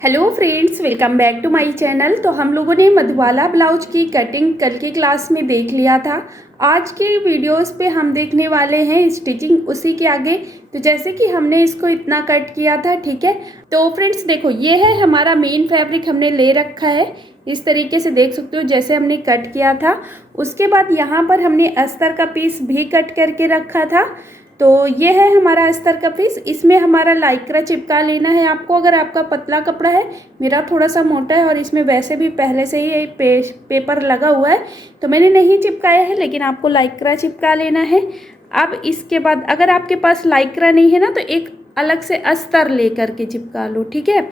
Hello friends, welcome back to my channel. तो हम लोगों ने मधुबाला ब्लाउज की कटिंग कल की क्लास में देख लिया था। आज के वीडियोस पे हम देखने वाले हैं स्टिचिंग उसी के आगे। तो जैसे कि हमने इसको इतना कट किया था, ठीक है। तो फ्रेंड्स देखो, ये है हमारा मेन फैब्रिक हमने ले रखा है। इस तरीके से देख सकते हो जैसे हमने कट किया था। उसके बाद यहाँ पर हमने अस्तर का पीस भी कट करके रखा था। तो ये है हमारा अस्तर का पीस। इसमें हमारा लाइक्रा चिपका लेना है आपको, अगर आपका पतला कपड़ा है। मेरा थोड़ा सा मोटा है और इसमें वैसे भी पहले से ही एक पेपर लगा हुआ है, तो मैंने नहीं चिपकाया है, लेकिन आपको लाइक्रा चिपका लेना है। अब इसके बाद अगर आपके पास लाइक्रा नहीं है ना, तो एक अलग से अस्तर ले करके चिपका लो, ठीक है।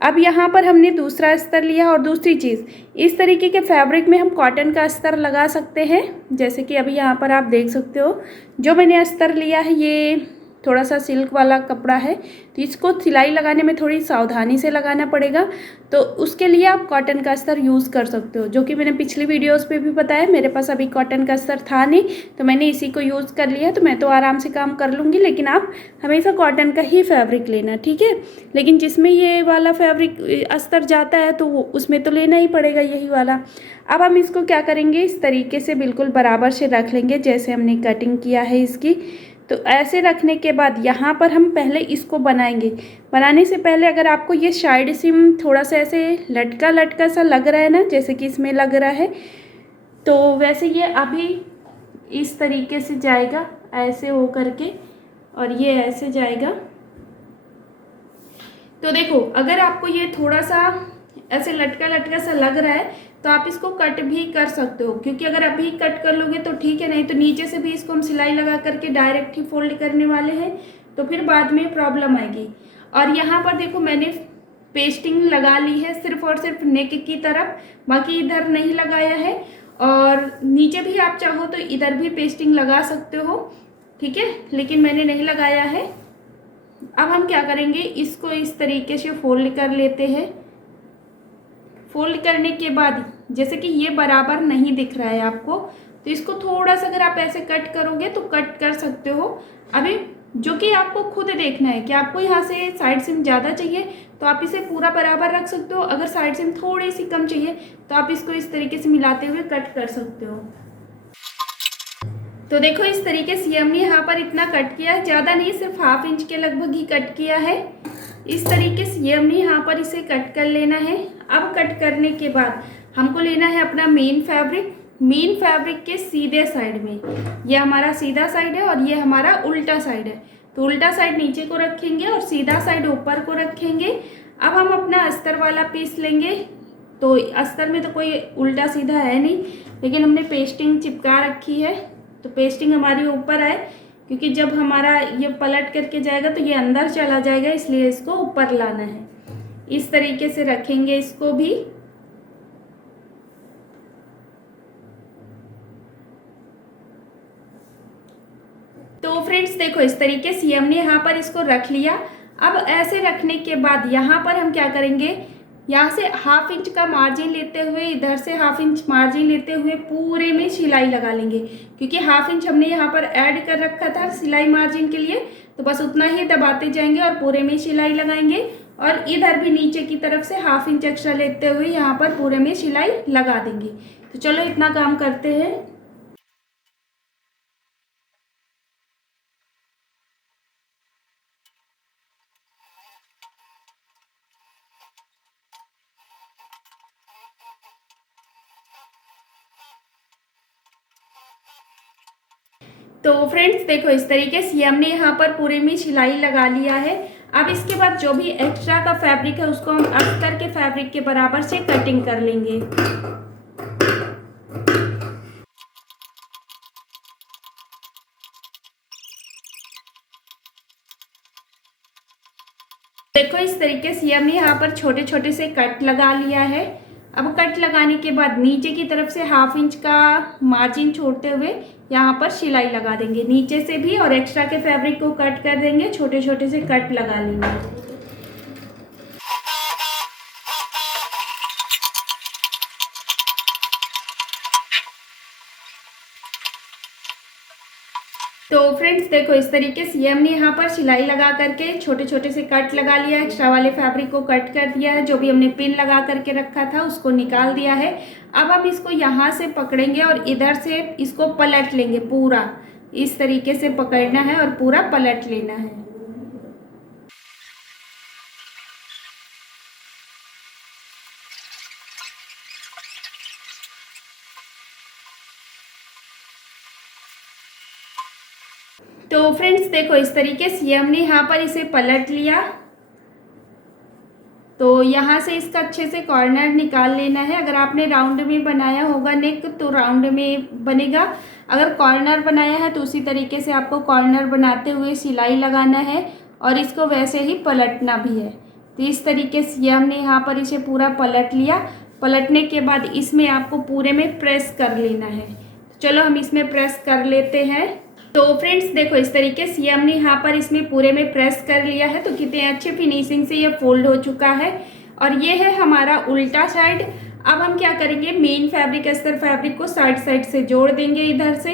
अब यहाँ पर हमने दूसरा अस्तर लिया। और दूसरी चीज़, इस तरीके के फैब्रिक में हम कॉटन का अस्तर लगा सकते हैं। जैसे कि अभी यहाँ पर आप देख सकते हो, जो मैंने अस्तर लिया है ये थोड़ा सा सिल्क वाला कपड़ा है, तो इसको सिलाई लगाने में थोड़ी सावधानी से लगाना पड़ेगा। तो उसके लिए आप कॉटन का अस्तर यूज़ कर सकते हो, जो कि मैंने पिछली वीडियोस पे भी बताया। मेरे पास अभी कॉटन का अस्तर था नहीं, तो मैंने इसी को यूज़ कर लिया। तो मैं तो आराम से काम कर लूँगी, लेकिन आप हमेशा कॉटन का ही फैब्रिक लेना, ठीक है। लेकिन जिसमें ये वाला फैब्रिक अस्तर जाता है, तो वो उसमें तो लेना ही पड़ेगा यही वाला। अब हम इसको क्या करेंगे, इस तरीके से बिल्कुल बराबर से रख लेंगे जैसे हमने कटिंग किया है इसकी। तो ऐसे रखने के बाद यहाँ पर हम पहले इसको बनाएंगे। बनाने से पहले अगर आपको ये साइड सिम थोड़ा सा ऐसे लटका लटका सा लग रहा है ना, जैसे कि इसमें लग रहा है, तो वैसे ये अभी इस तरीके से जाएगा, ऐसे हो करके, और ये ऐसे जाएगा। तो देखो, अगर आपको ये थोड़ा सा ऐसे लटका लटका सा लग रहा है, तो आप इसको कट भी कर सकते हो, क्योंकि अगर अभी कट कर लोगे तो ठीक है, नहीं तो नीचे से भी इसको हम सिलाई लगा करके डायरेक्ट ही फोल्ड करने वाले हैं, तो फिर बाद में प्रॉब्लम आएगी। और यहाँ पर देखो, मैंने पेस्टिंग लगा ली है सिर्फ और सिर्फ नेक की तरफ, बाकी इधर नहीं लगाया है। और नीचे भी आप चाहो तो इधर भी पेस्टिंग लगा सकते हो, ठीक है, लेकिन मैंने नहीं लगाया है। अब हम क्या करेंगे, इसको इस तरीके से फोल्ड कर लेते हैं। फोल्ड करने के बाद जैसे कि ये बराबर नहीं दिख रहा है आपको, तो इसको थोड़ा सा अगर आप ऐसे कट करोगे तो कट कर सकते हो। अभी जो कि आपको खुद देखना है कि आपको यहाँ से साइड सिम ज़्यादा चाहिए, तो आप इसे पूरा बराबर रख सकते हो। अगर साइड सिम थोड़ी सी कम चाहिए, तो आप इसको इस तरीके से मिलाते हुए कट कर सकते हो। तो देखो, इस तरीके से हमने यहाँ पर इतना कट किया है, ज़्यादा नहीं, सिर्फ हाफ इंच के लगभग ही कट किया है। इस तरीके से ये हमने यहाँ पर इसे कट कर लेना है। अब कट करने के बाद हमको लेना है अपना मेन फैब्रिक। मेन फैब्रिक के सीधे साइड में, ये हमारा सीधा साइड है और ये हमारा उल्टा साइड है। तो उल्टा साइड नीचे को रखेंगे और सीधा साइड ऊपर को रखेंगे। अब हम अपना अस्तर वाला पीस लेंगे। तो अस्तर में तो कोई उल्टा सीधा है नहीं, लेकिन हमने पेस्टिंग चिपका रखी है, तो पेस्टिंग हमारी ऊपर आए, क्योंकि जब हमारा ये पलट करके जाएगा तो ये अंदर चला जाएगा, इसलिए इसको ऊपर लाना है। इस तरीके से रखेंगे इसको भी। तो फ्रेंड्स देखो, इस तरीके से हमने यहाँ पर इसको रख लिया। अब ऐसे रखने के बाद यहाँ पर हम क्या करेंगे, यहाँ से हाफ इंच का मार्जिन लेते हुए, इधर से हाफ इंच मार्जिन लेते हुए पूरे में सिलाई लगा लेंगे, क्योंकि हाफ इंच हमने यहाँ पर ऐड कर रखा था सिलाई मार्जिन के लिए। तो बस उतना ही दबाते जाएंगे और पूरे में सिलाई लगाएंगे। और इधर भी नीचे की तरफ से हाफ इंच एक्स्ट्रा लेते हुए यहाँ पर पूरे में सिलाई लगा देंगे। तो चलो इतना काम करते हैं। तो फ्रेंड्स देखो, इस तरीके से हमने यहाँ पर पूरे में सिलाई लगा लिया है। अब इसके बाद जो भी एक्स्ट्रा का फैब्रिक है, उसको हम अस्तर के फैब्रिक के बराबर से कटिंग कर लेंगे। देखो, इस तरीके से हमने यहाँ पर छोटे छोटे से कट लगा लिया है। अब कट लगाने के बाद नीचे की तरफ से हाफ इंच का मार्जिन छोड़ते हुए यहाँ पर सिलाई लगा देंगे नीचे से भी, और एक्स्ट्रा के फैब्रिक को कट कर देंगे, छोटे छोटे से कट लगा लेंगे। तो तो फ्रेंड्स देखो इस तरीके से ये हमने यहाँ पर सिलाई लगा करके छोटे छोटे से कट लगा लिया है, एक्स्ट्रा वाले फैब्रिक को कट कर दिया है, जो भी हमने पिन लगा करके रखा था उसको निकाल दिया है। अब हम इसको यहाँ से पकड़ेंगे और इधर से इसको पलट लेंगे, पूरा इस तरीके से पकड़ना है और पूरा पलट लेना है। तो फ्रेंड्स देखो इस तरीके से हमने यहाँ पर इसे पलट लिया। तो यहाँ से इसका अच्छे से कॉर्नर निकाल लेना है। अगर आपने राउंड में बनाया होगा नेक तो राउंड में बनेगा, अगर कॉर्नर बनाया है तो उसी तरीके से आपको कॉर्नर बनाते हुए सिलाई लगाना है और इसको वैसे ही पलटना भी है। तो इस तरीके से ये हमने यहाँ पर इसे पूरा पलट लिया। पलटने के बाद इसमें आपको पूरे में प्रेस कर लेना है। तो चलो हम इसमें प्रेस कर लेते हैं। तो फ्रेंड्स देखो इस तरीके से ये हमने यहाँ पर इसमें पूरे में प्रेस कर लिया है। तो कितने अच्छे फिनिशिंग से ये फोल्ड हो चुका है। और ये है हमारा उल्टा साइड। अब हम क्या करेंगे, मेन फैब्रिक अस्तर फैब्रिक को साइड से जोड़ देंगे इधर से।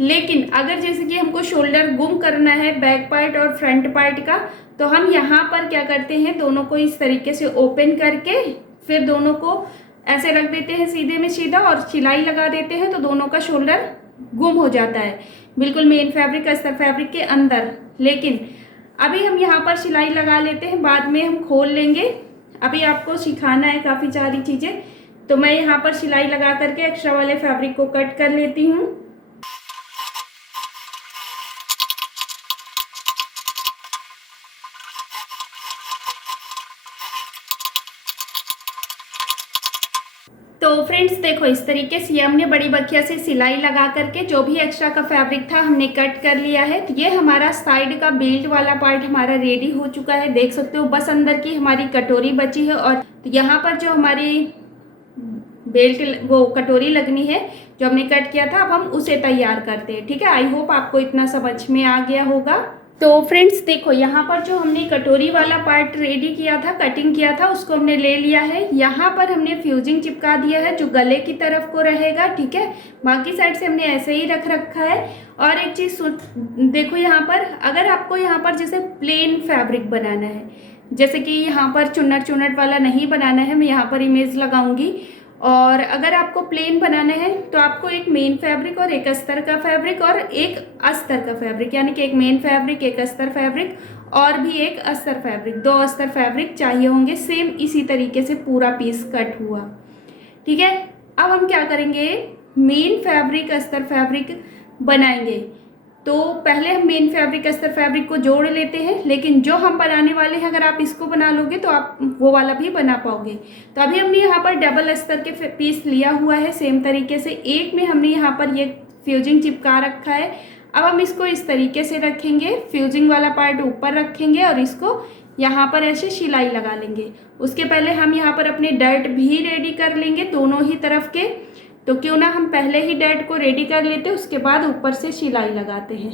लेकिन अगर जैसे कि हमको शोल्डर गुम करना है बैक पार्ट और फ्रंट पार्ट का, तो हम यहाँ पर क्या करते हैं, दोनों को इस तरीके से ओपन करके फिर दोनों को ऐसे रख देते हैं सीधे में सीधा और सिलाई लगा देते हैं। तो दोनों का शोल्डर गुम हो जाता है बिल्कुल मेन फैब्रिक अस्तर फैब्रिक के अंदर। लेकिन अभी हम यहाँ पर सिलाई लगा लेते हैं, बाद में हम खोल लेंगे। अभी आपको सिखाना है काफ़ी सारी चीज़ें। तो मैं यहाँ पर सिलाई लगा करके एक्स्ट्रा वाले फैब्रिक को कट कर लेती हूँ। तो फ्रेंड्स देखो इस तरीके से हमने बड़ी बखिया से सिलाई लगा करके जो भी एक्स्ट्रा का फैब्रिक था हमने कट कर लिया है। तो ये हमारा साइड का बेल्ट वाला पार्ट हमारा रेडी हो चुका है, देख सकते हो। बस अंदर की हमारी कटोरी बची है और यहाँ पर जो हमारी बेल्ट वो कटोरी लगनी है जो हमने कट किया था, अब हम उसे तैयार करते हैं। ठीक है, आई होप आपको इतना समझ में आ गया होगा। तो फ्रेंड्स देखो यहाँ पर जो हमने कटोरी वाला पार्ट रेडी किया था, कटिंग किया था, उसको हमने ले लिया है। यहाँ पर हमने फ्यूजिंग चिपका दिया है जो गले की तरफ को रहेगा। ठीक है, बाकी साइड से हमने ऐसे ही रख रखा है। और एक चीज़ देखो यहाँ पर, अगर आपको यहाँ पर जैसे प्लेन फैब्रिक बनाना है, जैसे कि यहाँ पर चुन्नट वाला नहीं बनाना है, मैं यहाँ पर इमेज लगाऊंगी। और अगर आपको प्लेन बनाना है तो आपको एक मेन फैब्रिक और एक अस्तर का फैब्रिक और एक अस्तर का फैब्रिक, यानी कि एक मेन फैब्रिक, एक अस्तर फैब्रिक और भी एक अस्तर फैब्रिक, 2 अस्तर फैब्रिक चाहिए होंगे। सेम इसी तरीके से पूरा पीस कट हुआ। ठीक है, अब हम क्या करेंगे, मेन फैब्रिक अस्तर फैब्रिक बनाएंगे। तो पहले हम मेन फैब्रिक अस्तर फैब्रिक को जोड़ लेते हैं, लेकिन जो हम बनाने वाले हैं अगर आप इसको बना लोगे तो आप वो वाला भी बना पाओगे। तो अभी हमने यहाँ पर डबल अस्तर के पीस लिया हुआ है सेम तरीके से। एक में हमने यहाँ पर ये फ्यूजिंग चिपका रखा है। अब हम इसको इस तरीके से रखेंगे, फ्यूजिंग वाला पार्ट ऊपर रखेंगे और इसको यहाँ पर ऐसे सिलाई लगा लेंगे। उसके पहले हम यहाँ पर अपने डर्ट भी रेडी कर लेंगे दोनों ही तरफ के। तो क्यों ना हम पहले ही डर्ट को रेडी कर लेते, उसके बाद ऊपर से सिलाई लगाते हैं।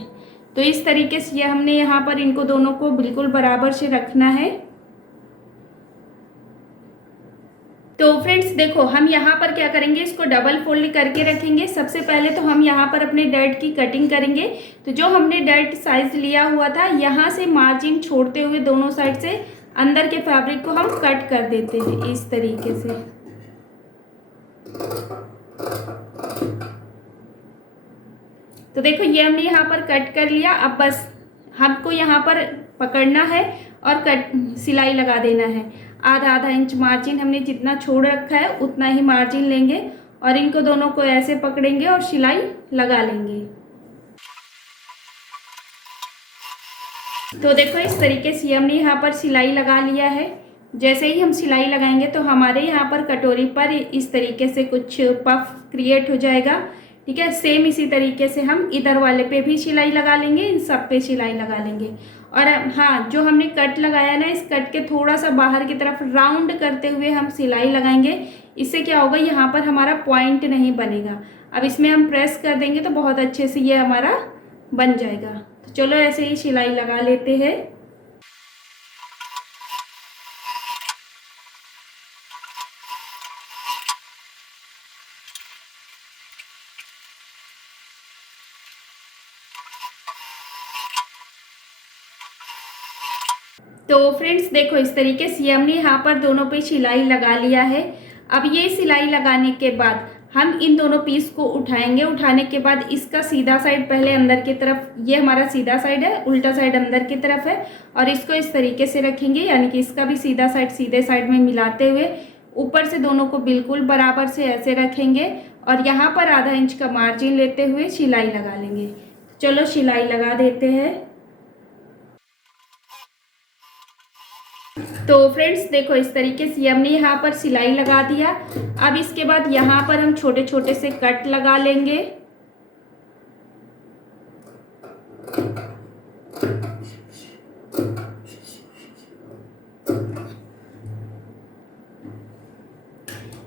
तो इस तरीके से ये हमने यहाँ पर इनको दोनों को बिल्कुल बराबर से रखना है। तो फ्रेंड्स देखो हम यहाँ पर क्या करेंगे, इसको डबल फोल्ड करके रखेंगे। सबसे पहले तो हम यहाँ पर अपने डर्ट की कटिंग करेंगे। तो जो हमने डर्ट साइज लिया हुआ था, यहाँ से मार्जिन छोड़ते हुए दोनों साइड से अंदर के फैब्रिक को हम कट कर देते हैं इस तरीके से। तो देखो ये हमने यहाँ पर कट कर लिया। अब बस हमको यहाँ पर पकड़ना है और सिलाई लगा देना है। आधा इंच मार्जिन हमने जितना छोड़ रखा है उतना ही मार्जिन लेंगे और इनको दोनों को ऐसे पकड़ेंगे और सिलाई लगा लेंगे। तो देखो इस तरीके से हमने यहाँ पर सिलाई लगा लिया है। जैसे ही हम सिलाई लगाएंगे तो हमारे यहाँ पर कटोरी पर इस तरीके से कुछ पफ क्रिएट हो जाएगा। ठीक है, सेम इसी तरीके से हम इधर वाले पे भी सिलाई लगा लेंगे, इन सब पे सिलाई लगा लेंगे। और हाँ, जो हमने कट लगाया ना, इस कट के थोड़ा सा बाहर की तरफ राउंड करते हुए हम सिलाई लगाएंगे। इससे क्या होगा, यहाँ पर हमारा पॉइंट नहीं बनेगा। अब इसमें हम प्रेस कर देंगे तो बहुत अच्छे से ये हमारा बन जाएगा। तो चलो ऐसे ही सिलाई लगा लेते हैं। तो फ्रेंड्स देखो इस तरीके से हमने यहाँ पर दोनों पे सिलाई लगा लिया है। अब ये सिलाई लगाने के बाद हम इन दोनों पीस को उठाएंगे। उठाने के बाद इसका सीधा साइड पहले अंदर की तरफ, ये हमारा सीधा साइड है, उल्टा साइड अंदर की तरफ है, और इसको इस तरीके से रखेंगे, यानी कि इसका भी सीधा साइड सीधे साइड में मिलाते हुए ऊपर से दोनों को बिल्कुल बराबर से ऐसे रखेंगे और यहाँ पर आधा इंच का मार्जिन लेते हुए सिलाई लगा लेंगे। चलो सिलाई लगा देते हैं। तो फ्रेंड्स देखो इस तरीके से हमने यहाँ पर सिलाई लगा दिया। अब इसके बाद यहाँ पर हम छोटे छोटे से कट लगा लेंगे।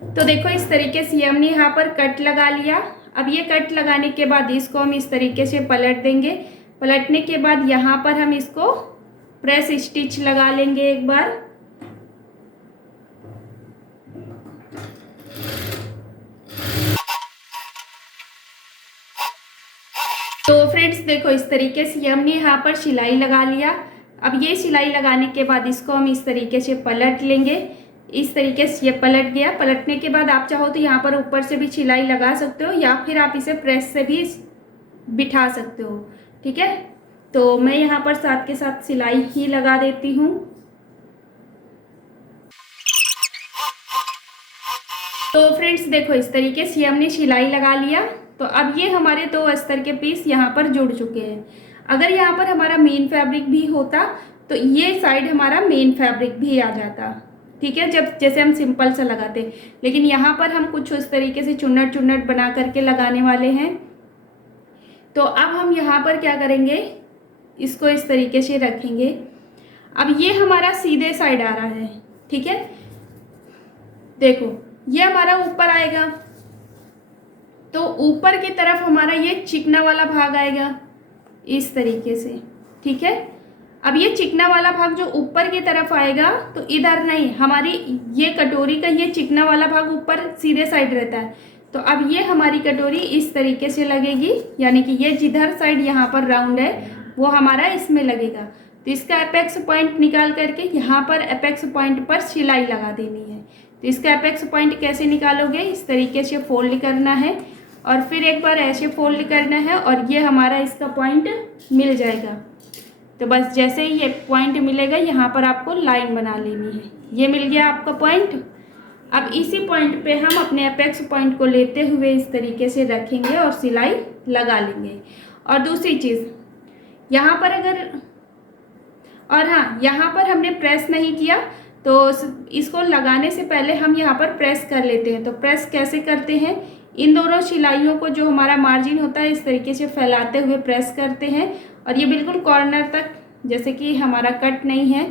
तो देखो इस तरीके से हमने यहाँ पर कट लगा लिया। अब ये कट लगाने के बाद इसको हम इस तरीके से पलट देंगे। पलटने के बाद यहाँ पर हम इसको प्रेस स्टिच लगा लेंगे एक बार। तो फ्रेंड्स देखो इस तरीके से हमने यहाँ पर सिलाई लगा लिया। अब ये सिलाई लगाने के बाद इसको हम इस तरीके से पलट लेंगे। इस तरीके से ये पलट गया। पलटने के बाद आप चाहो तो यहाँ पर ऊपर से भी सिलाई लगा सकते हो या फिर आप इसे प्रेस से भी बिठा सकते हो। ठीक है, तो मैं यहाँ पर साथ के साथ सिलाई ही लगा देती हूँ। तो फ्रेंड्स देखो इस तरीके से हमने सिलाई लगा लिया। तो अब ये हमारे 2 अस्तर के पीस यहाँ पर जुड़ चुके हैं। अगर यहाँ पर हमारा मेन फैब्रिक भी होता तो ये साइड हमारा मेन फैब्रिक भी आ जाता। ठीक है, जब जैसे हम सिंपल सा लगाते, लेकिन यहाँ पर हम कुछ उस तरीके से चुन्नट चुन्नट बना करके लगाने वाले हैं। तो अब हम यहाँ पर क्या करेंगे, इसको इस तरीके से रखेंगे। अब ये हमारा सीधे साइड आ रहा है। ठीक है, देखो ये हमारा ऊपर आएगा, तो ऊपर की तरफ हमारा ये चिकना वाला भाग आएगा इस तरीके से। ठीक है, अब ये चिकना वाला भाग जो ऊपर की तरफ आएगा, तो इधर नहीं, हमारी ये कटोरी का ये चिकना वाला भाग ऊपर सीधे साइड रहता है। तो अब ये हमारी कटोरी इस तरीके से लगेगी, यानी कि ये जिधर साइड यहाँ पर राउंड है वो हमारा इसमें लगेगा। तो इसका एपेक्स पॉइंट निकाल करके यहाँ पर एपेक्स पॉइंट पर सिलाई लगा देनी है। तो इसका एपेक्स पॉइंट कैसे निकालोगे, इस तरीके से फोल्ड करना है और फिर एक बार ऐसे फोल्ड करना है और ये हमारा इसका पॉइंट मिल जाएगा। तो बस जैसे ही ये पॉइंट मिलेगा यहाँ पर आपको लाइन बना लेनी है। ये मिल गया आपका पॉइंट। अब इसी पॉइंट पे हम अपने एपेक्स पॉइंट को लेते हुए इस तरीके से रखेंगे और सिलाई लगा लेंगे। और दूसरी चीज़ यहाँ पर यहाँ पर हमने प्रेस नहीं किया, तो इसको लगाने से पहले हम यहाँ पर प्रेस कर लेते हैं। तो प्रेस कैसे करते हैं, इन दोनों सिलाइयों को जो हमारा मार्जिन होता है इस तरीके से फैलाते हुए प्रेस करते हैं और ये बिल्कुल कॉर्नर तक, जैसे कि हमारा कट नहीं है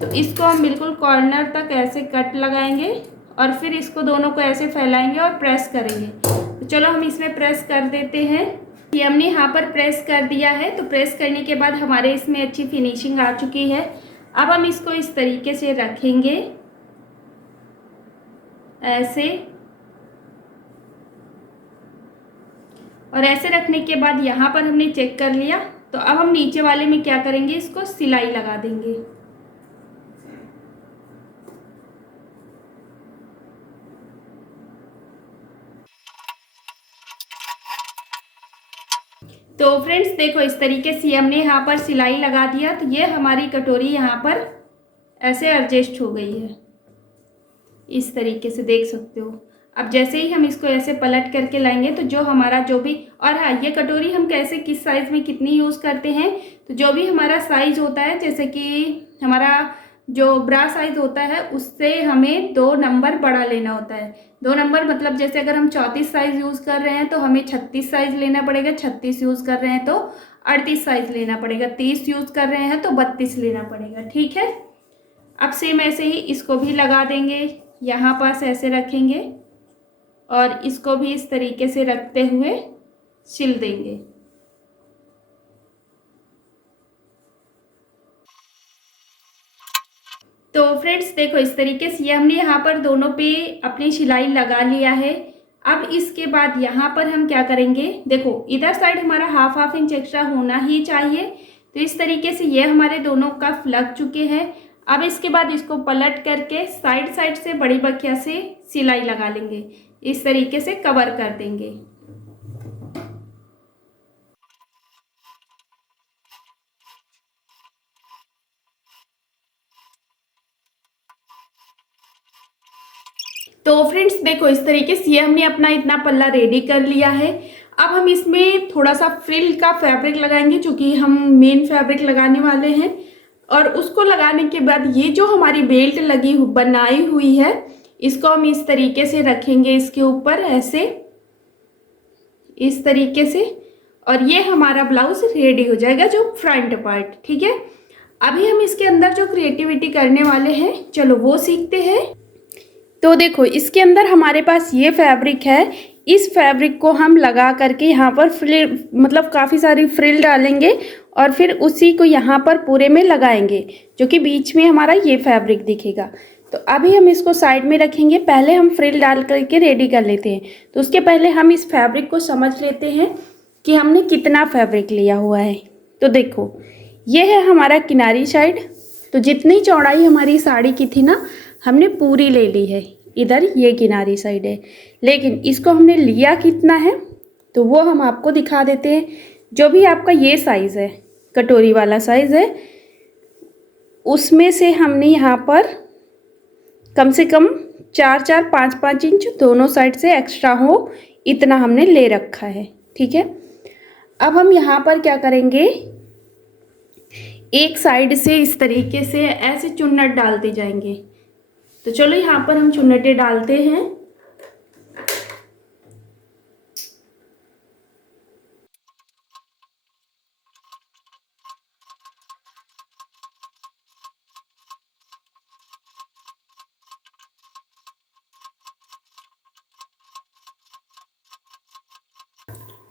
तो इसको हम बिल्कुल कॉर्नर तक ऐसे कट लगाएंगे और फिर इसको दोनों को ऐसे फैलाएंगे और प्रेस करेंगे। तो चलो हम इसमें प्रेस कर देते हैं। ये हमने यहाँ पर प्रेस कर दिया है। तो प्रेस करने के बाद हमारे इसमें अच्छी फिनिशिंग आ चुकी है। अब हम इसको इस तरीके से रखेंगे ऐसे, और ऐसे रखने के बाद यहाँ पर हमने चेक कर लिया। तो अब हम नीचे वाले में क्या करेंगे, इसको सिलाई लगा देंगे। तो फ्रेंड्स देखो इस तरीके से हमने यहाँ पर सिलाई लगा दिया। तो ये हमारी कटोरी यहाँ पर ऐसे एडजस्ट हो गई है, इस तरीके से देख सकते हो। अब जैसे ही हम इसको ऐसे पलट करके लाएंगे तो जो हमारा जो भी, और हाँ ये कटोरी हम कैसे किस साइज़ में कितनी यूज़ करते हैं, तो जो भी हमारा साइज़ होता है, जैसे कि हमारा जो ब्रा साइज़ होता है उससे हमें 2 नंबर बड़ा लेना होता है। 2 नंबर मतलब जैसे अगर हम 34 साइज़ यूज़ कर रहे हैं तो हमें 36 साइज़ लेना पड़ेगा, 36 यूज़ कर रहे हैं तो 38 साइज़ लेना पड़ेगा, 30 यूज़ कर रहे हैं तो 32 लेना पड़ेगा। ठीक है, अब सेम ऐसे ही इसको भी लगा देंगे, यहाँ पास ऐसे रखेंगे और इसको भी इस तरीके से रखते हुए सिल देंगे। तो फ्रेंड्स देखो इस तरीके से ये हमने यहाँ पर दोनों पे अपनी सिलाई लगा लिया है। अब इसके बाद यहाँ पर हम क्या करेंगे, देखो इधर साइड हमारा हाफ इंच एक्स्ट्रा होना ही चाहिए। तो इस तरीके से ये हमारे दोनों कफ लग चुके हैं। अब इसके बाद इसको पलट करके साइड साइड से बड़ी बखिया से सिलाई लगा लेंगे, इस तरीके से कवर कर देंगे। तो फ्रेंड्स देखो, इस तरीके से ये हमने अपना इतना पल्ला रेडी कर लिया है। अब हम इसमें थोड़ा सा फ्रिल का फैब्रिक लगाएंगे, क्योंकि हम मेन फैब्रिक लगाने वाले हैं। और उसको लगाने के बाद ये जो हमारी बेल्ट लगी बनाई हुई है, इसको हम इस तरीके से रखेंगे इसके ऊपर, ऐसे इस तरीके से। और ये हमारा ब्लाउज रेडी हो जाएगा, जो फ्रंट पार्ट। ठीक है, अभी हम इसके अंदर जो क्रिएटिविटी करने वाले हैं, चलो वो सीखते हैं। तो देखो, इसके अंदर हमारे पास ये फैब्रिक है। इस फैब्रिक को हम लगा करके यहाँ पर फ्रिल, मतलब काफ़ी सारी फ्रिल डालेंगे और फिर उसी को यहाँ पर पूरे में लगाएंगे, जो कि बीच में हमारा ये फैब्रिक दिखेगा। तो अभी हम इसको साइड में रखेंगे, पहले हम फ्रिल डाल करके रेडी कर लेते हैं। तो उसके पहले हम इस फैब्रिक को समझ लेते हैं कि हमने कितना फैब्रिक लिया हुआ है। तो देखो, ये है हमारा किनारी साइड। तो जितनी चौड़ाई हमारी साड़ी की थी ना, हमने पूरी ले ली है। इधर ये किनारी साइड है, लेकिन इसको हमने लिया कितना है तो वो हम आपको दिखा देते हैं। जो भी आपका ये साइज़ है, कटोरी वाला साइज़ है, उसमें से हमने यहाँ पर कम से कम 4-4, 5-5 इंच दोनों साइड से एक्स्ट्रा हो, इतना हमने ले रखा है। ठीक है, अब हम यहाँ पर क्या करेंगे, एक साइड से इस तरीके से ऐसे चुन्नट डालते जाएंगे। तो चलो यहाँ पर हम चुन्नटें डालते हैं।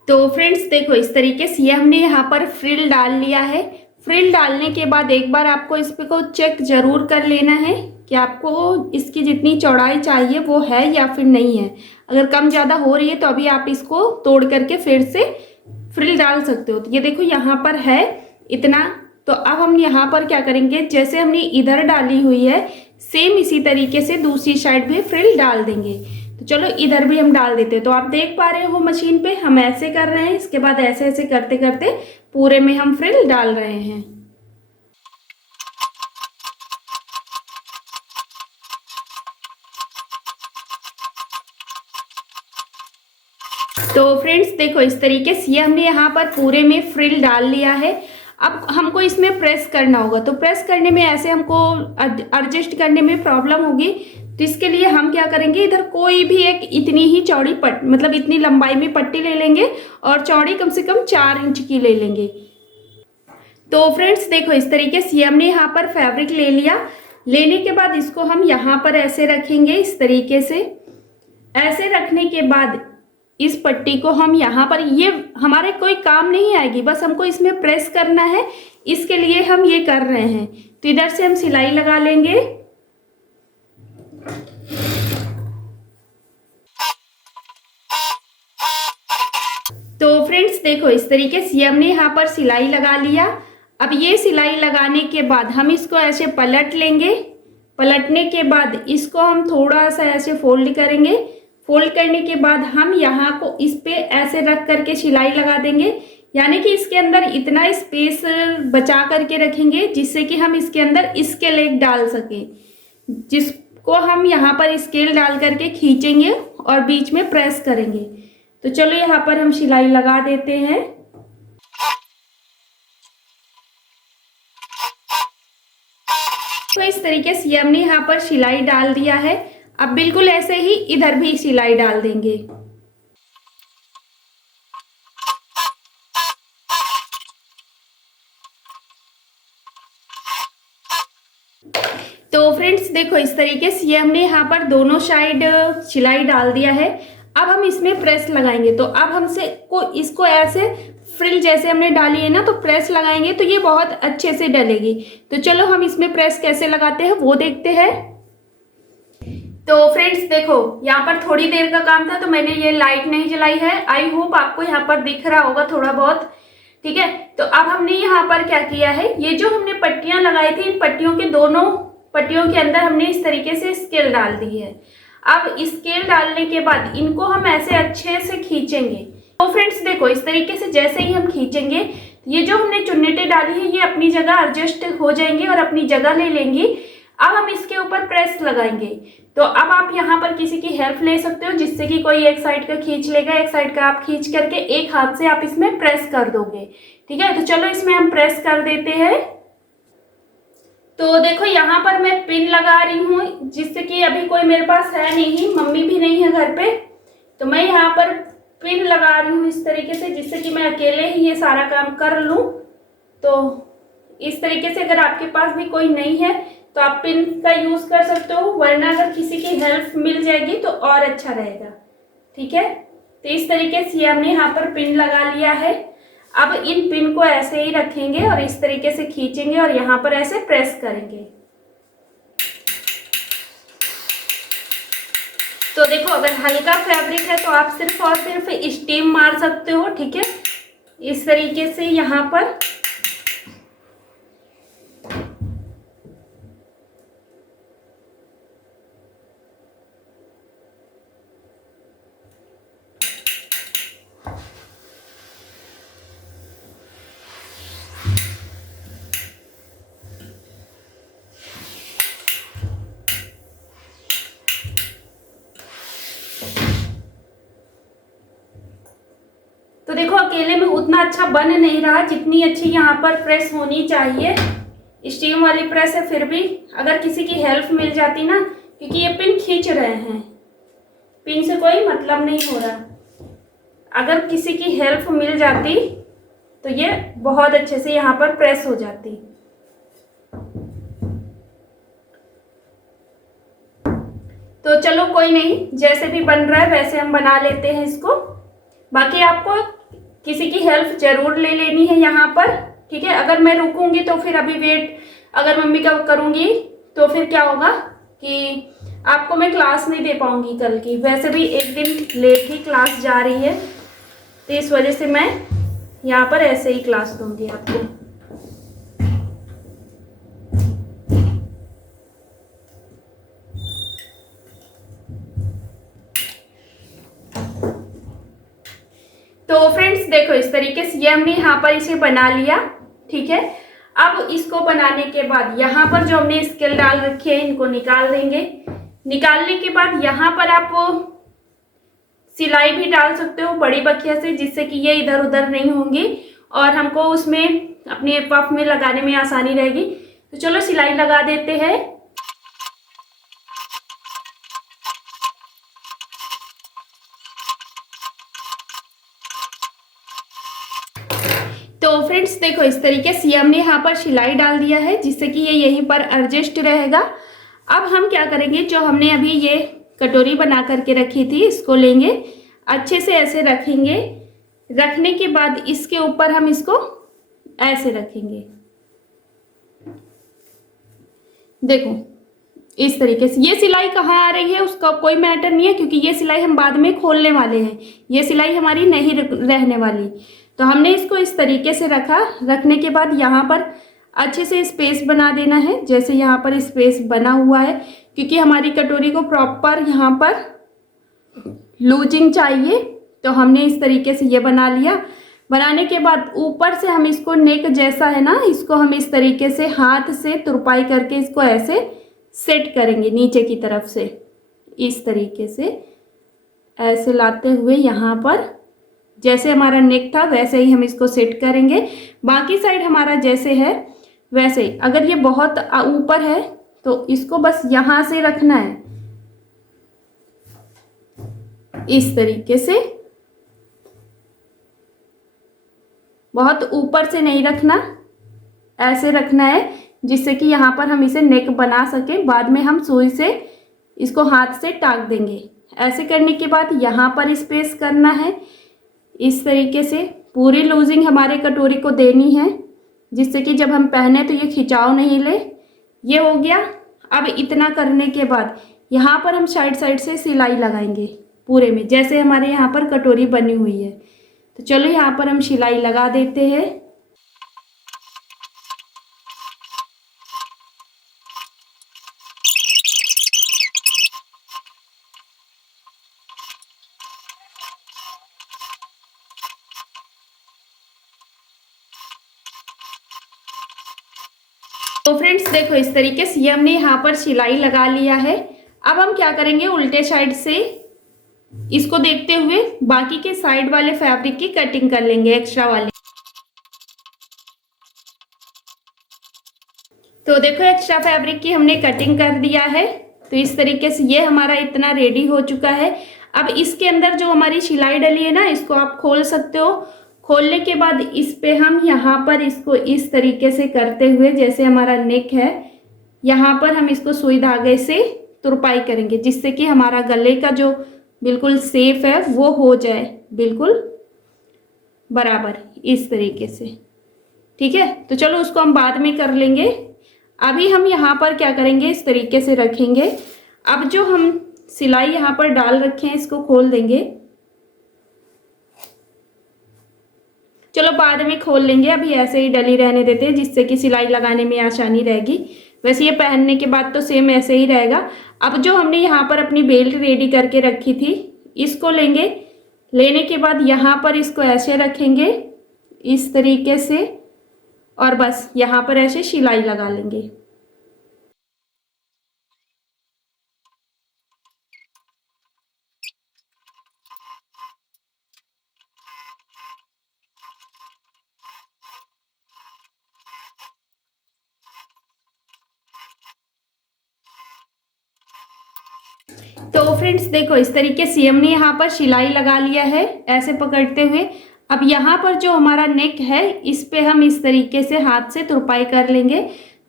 तो फ्रेंड्स देखो, इस तरीके से ये हमने यहाँ पर फ्रिल डाल लिया है। फ्रिल डालने के बाद एक बार आपको इस पे को चेक ज़रूर कर लेना है कि आपको इसकी जितनी चौड़ाई चाहिए वो है या फिर नहीं है। अगर कम ज़्यादा हो रही है तो अभी आप इसको तोड़ करके फिर से फ्रिल डाल सकते हो। तो ये देखो, यहाँ पर है इतना। तो अब हम यहाँ पर क्या करेंगे, जैसे हमने इधर डाली हुई है, सेम इसी तरीके से दूसरी साइड भी फ्रिल डाल देंगे। तो चलो इधर भी हम डाल देते हैं। तो आप देख पा रहे हो मशीन पे हम ऐसे कर रहे हैं, इसके बाद ऐसे ऐसे करते करते पूरे में हम फ्रिल डाल रहे हैं। तो फ्रेंड्स देखो, इस तरीके से ये हमने यहाँ पर पूरे में फ्रिल डाल लिया है। अब हमको इसमें प्रेस करना होगा। तो प्रेस करने में ऐसे हमको एडजस्ट करने में प्रॉब्लम होगी। तो इसके लिए हम क्या करेंगे, इधर कोई भी एक इतनी ही चौड़ी मतलब इतनी लंबाई में पट्टी ले लेंगे और चौड़ी कम से कम 4 इंच की ले लेंगे। तो फ्रेंड्स देखो, इस तरीके से हमने यहाँ पर फैब्रिक ले लिया। लेने के बाद इसको हम यहाँ पर ऐसे रखेंगे, इस तरीके से। ऐसे रखने के बाद इस पट्टी को हम यहाँ पर, ये हमारे कोई काम नहीं आएगी, बस हमको इसमें प्रेस करना है, इसके लिए हम ये कर रहे हैं। तो इधर से हम सिलाई लगा लेंगे। तो फ्रेंड्स देखो, इस तरीके से हमने यहाँ पर सिलाई लगा लिया। अब ये सिलाई लगाने के बाद हम इसको ऐसे पलट लेंगे। पलटने के बाद इसको हम थोड़ा सा ऐसे फोल्ड करेंगे। फोल्ड करने के बाद हम यहाँ को इस पे ऐसे रख करके सिलाई लगा देंगे, यानी कि इसके अंदर इतना स्पेस बचा करके रखेंगे जिससे कि हम इसके अंदर स्केल एक डाल सके, जिसको हम यहाँ पर स्केल डाल करके खींचेंगे और बीच में प्रेस करेंगे। तो चलो यहाँ पर हम सिलाई लगा देते हैं। तो इस तरीके से हमने यहाँ पर सिलाई डाल दिया है। अब बिल्कुल ऐसे ही इधर भी सिलाई डाल देंगे। तो फ्रेंड्स देखो, इस तरीके से हमने यहाँ पर दोनों साइड सिलाई डाल दिया है। अब हम इसमें प्रेस लगाएंगे। तो अब हमसे इसको ऐसे फ्रिल जैसे हमने डाली है ना, तो प्रेस लगाएंगे तो ये बहुत अच्छे से डलेगी। तो चलो हम इसमें प्रेस कैसे लगाते हैं वो देखते हैं। तो फ्रेंड्स देखो, यहाँ पर थोड़ी देर का काम था तो मैंने ये लाइट नहीं जलाई है। आई होप आपको यहाँ पर दिख रहा होगा थोड़ा बहुत। ठीक है, तो अब हमने यहाँ पर क्या किया है, ये जो हमने पट्टियां लगाई थी, इन पट्टियों के दोनों पट्टियों के अंदर हमने इस तरीके से स्केल डाल दी है। अब स्केल डालने के बाद इनको हम ऐसे अच्छे से खींचेंगे। तो फ्रेंड्स देखो, इस तरीके से जैसे ही हम खींचेंगे ये जो हमने चुन्नेटें डाली है ये अपनी जगह एडजस्ट हो जाएंगी और अपनी जगह ले लेंगी। अब हम इसके ऊपर प्रेस लगाएंगे। तो अब आप यहाँ पर किसी की हेल्प ले सकते हो, जिससे कि कोई एक साइड का खींच लेगा, एक साइड का आप खींच करके एक हाथ से आप इसमें प्रेस कर दोगे। ठीक है, तो चलो इसमें हम प्रेस कर देते हैं। तो देखो यहाँ पर मैं पिन लगा रही हूँ, जिससे कि अभी कोई मेरे पास है नहीं, मम्मी भी नहीं है घर पे, तो मैं यहाँ पर पिन लगा रही हूँ इस तरीके से, जिससे कि मैं अकेले ही ये सारा काम कर लूँ। तो इस तरीके से अगर आपके पास भी कोई नहीं है तो आप पिन का यूज कर सकते हो, वरना अगर किसी की हेल्प मिल जाएगी तो और अच्छा रहेगा। ठीक है, तो इस तरीके से हमने यहाँ पर पिन लगा लिया है। अब इन पिन को ऐसे ही रखेंगे और इस तरीके से खींचेंगे और यहाँ पर ऐसे प्रेस करेंगे। तो देखो, अगर हल्का फैब्रिक है तो आप सिर्फ और सिर्फ स्टीम मार सकते हो। ठीक है, इस तरीके से यहाँ पर तो देखो, अकेले में उतना अच्छा बन नहीं रहा जितनी अच्छी यहाँ पर प्रेस होनी चाहिए। स्टीम वाली प्रेस है, फिर भी अगर किसी की हेल्प मिल जाती ना, क्योंकि ये पिन खींच रहे हैं, पिन से कोई मतलब नहीं हो रहा, अगर किसी की हेल्प मिल जाती तो ये बहुत अच्छे से यहाँ पर प्रेस हो जाती। तो चलो कोई नहीं, जैसे भी बन रहा है वैसे हम बना लेते हैं इसको। बाकी आपको किसी की हेल्प जरूर ले लेनी है यहाँ पर। ठीक है, अगर मैं रुकूंगी तो फिर अभी वेट अगर मम्मी का करूँगी तो फिर क्या होगा कि आपको मैं क्लास नहीं दे पाऊंगी कल की। वैसे भी एक दिन लेट ही क्लास जा रही है, तो इस वजह से मैं यहाँ पर ऐसे ही क्लास दूंगी आपको। तो फ्रेंड्स देखो, इस तरीके से ये हमने यहाँ पर इसे बना लिया। ठीक है, अब इसको बनाने के बाद यहाँ पर जो हमने स्केल डाल रखी है इनको निकाल देंगे। निकालने के बाद यहाँ पर आप सिलाई भी डाल सकते हो बड़ी बखिया से, जिससे कि ये इधर उधर नहीं होंगी और हमको उसमें अपने पफ में लगाने में आसानी रहेगी। तो चलो सिलाई लगा देते हैं। तो फ्रेंड्स देखो, इस तरीके से हमने यहाँ पर सिलाई डाल दिया है, जिससे कि ये यहीं पर एडजस्ट रहेगा। अब हम क्या करेंगे, जो हमने अभी ये कटोरी बना करके रखी थी इसको लेंगे, अच्छे से ऐसे रखेंगे। रखने के बाद इसके ऊपर हम इसको ऐसे रखेंगे। देखो इस तरीके से। ये सिलाई कहाँ आ रही है उसका कोई मैटर नहीं है, क्योंकि ये सिलाई हम बाद में खोलने वाले हैं, ये सिलाई हमारी नहीं रहने वाली। तो हमने इसको इस तरीके से रखा। रखने के बाद यहाँ पर अच्छे से स्पेस बना देना है, जैसे यहाँ पर स्पेस बना हुआ है, क्योंकि हमारी कटोरी को प्रॉपर यहाँ पर लूजिंग चाहिए। तो हमने इस तरीके से ये बना लिया। बनाने के बाद ऊपर से हम इसको नेक जैसा है ना, इसको हम इस तरीके से हाथ से तुरपाई करके इसको ऐसे सेट करेंगे नीचे की तरफ से। इस तरीके से ऐसे लाते हुए यहाँ पर जैसे हमारा नेक था वैसे ही हम इसको सेट करेंगे। बाकी साइड हमारा जैसे है वैसे ही। अगर ये बहुत ऊपर है तो इसको बस यहाँ से रखना है, इस तरीके से। बहुत ऊपर से नहीं रखना, ऐसे रखना है, जिससे कि यहाँ पर हम इसे नेक बना सकें। बाद में हम सुई से इसको हाथ से टाक देंगे। ऐसे करने के बाद यहाँ पर स्पेस करना है, इस तरीके से पूरी लूजिंग हमारे कटोरी को देनी है, जिससे कि जब हम पहने तो ये खिंचाव नहीं ले। ये हो गया। अब इतना करने के बाद यहाँ पर हम साइड साइड से सिलाई लगाएंगे पूरे में, जैसे हमारे यहाँ पर कटोरी बनी हुई है। तो चलो यहाँ पर हम सिलाई लगा देते हैं। तो फ्रेंड्स देखो इस तरीके से ये हमने यहाँ पर सिलाई लगा लिया है। अब हम क्या करेंगे, उल्टे साइड से इसको देखते हुए बाकी के साइड वाले फैब्रिक की कटिंग कर लेंगे, एक्स्ट्रा वाले। तो देखो एक्स्ट्रा फैब्रिक की हमने कटिंग कर दिया है। तो इस तरीके से ये हमारा इतना रेडी हो चुका है। अब इसके अंदर जो हमारी सिलाई डली है ना, इसको आप खोल सकते हो। खोलने के बाद इस पे हम यहाँ पर इसको इस तरीके से करते हुए, जैसे हमारा नेक है, यहाँ पर हम इसको सुई धागे से तुरपाई करेंगे, जिससे कि हमारा गले का जो बिल्कुल सेफ है वो हो जाए बिल्कुल बराबर इस तरीके से। ठीक है, तो चलो उसको हम बाद में कर लेंगे। अभी हम यहाँ पर क्या करेंगे, इस तरीके से रखेंगे। अब जो हम सिलाई यहाँ पर डाल रखे हैं इसको खोल देंगे। चलो बाद में खोल लेंगे, अभी ऐसे ही डली रहने देते हैं, जिससे कि सिलाई लगाने में आसानी रहेगी। वैसे ये पहनने के बाद तो सेम ऐसे ही रहेगा। अब जो हमने यहाँ पर अपनी बेल्ट रेडी करके रखी थी, इसको लेंगे। लेने के बाद यहाँ पर इसको ऐसे रखेंगे इस तरीके से, और बस यहाँ पर ऐसे सिलाई लगा लेंगे। तो फ्रेंड्स देखो इस तरीके से हमने यहाँ पर सिलाई लगा लिया है ऐसे पकड़ते हुए। अब यहाँ पर जो हमारा नेक है, इस पे हम इस तरीके से हाथ से तुरपाई कर लेंगे।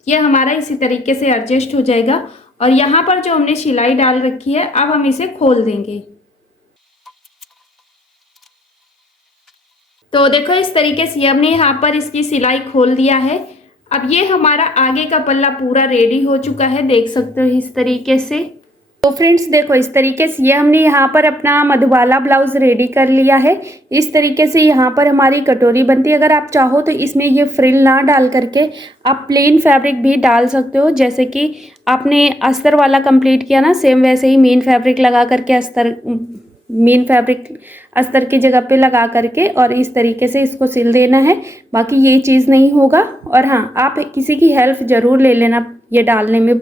ये हमारा इसी तरीके से एडजस्ट हो जाएगा। और यहाँ पर जो हमने सिलाई डाल रखी है, अब हम इसे खोल देंगे। तो देखो इस तरीके से हमने यहाँ पर इसकी सिलाई खोल दिया है। अब ये हमारा आगे का पल्ला पूरा रेडी हो चुका है, देख सकते हो इस तरीके से। तो फ्रेंड्स देखो इस तरीके से ये हमने यहाँ पर अपना मधुबाला ब्लाउज रेडी कर लिया है। इस तरीके से यहाँ पर हमारी कटोरी बनती है। अगर आप चाहो तो इसमें ये फ्रिल ना डाल करके आप प्लेन फैब्रिक भी डाल सकते हो। जैसे कि आपने अस्तर वाला कंप्लीट किया ना, सेम वैसे ही मेन फैब्रिक लगा करके मेन फैब्रिक अस्तर की जगह पे लगा करके और इस तरीके से इसको सिल देना है। बाकी ये चीज़ नहीं होगा। और हाँ, आप किसी की हेल्प ज़रूर ले लेना ये डालने में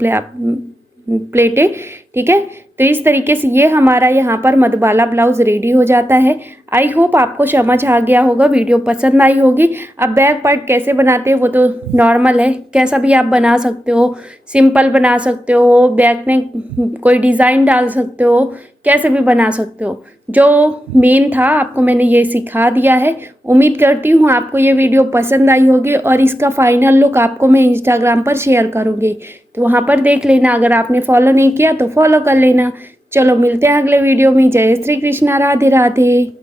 प्लेटें। ठीक है, तो इस तरीके से ये हमारा यहाँ पर मधुबाला ब्लाउज रेडी हो जाता है। आई होप आपको समझ आ गया होगा, वीडियो पसंद आई होगी। अब बैक पार्ट कैसे बनाते हैं वो तो नॉर्मल है, कैसा भी आप बना सकते हो, सिंपल बना सकते हो, बैक में कोई डिज़ाइन डाल सकते हो, कैसे भी बना सकते हो। जो मेन था आपको मैंने ये सिखा दिया है। उम्मीद करती हूँ आपको ये वीडियो पसंद आई होगी और इसका फाइनल लुक आपको मैं इंस्टाग्राम पर शेयर करूँगी, तो वहाँ पर देख लेना। अगर आपने फॉलो नहीं किया तो फॉलो कर लेना। चलो मिलते हैं अगले वीडियो में। जय श्री कृष्णा, राधे राधे।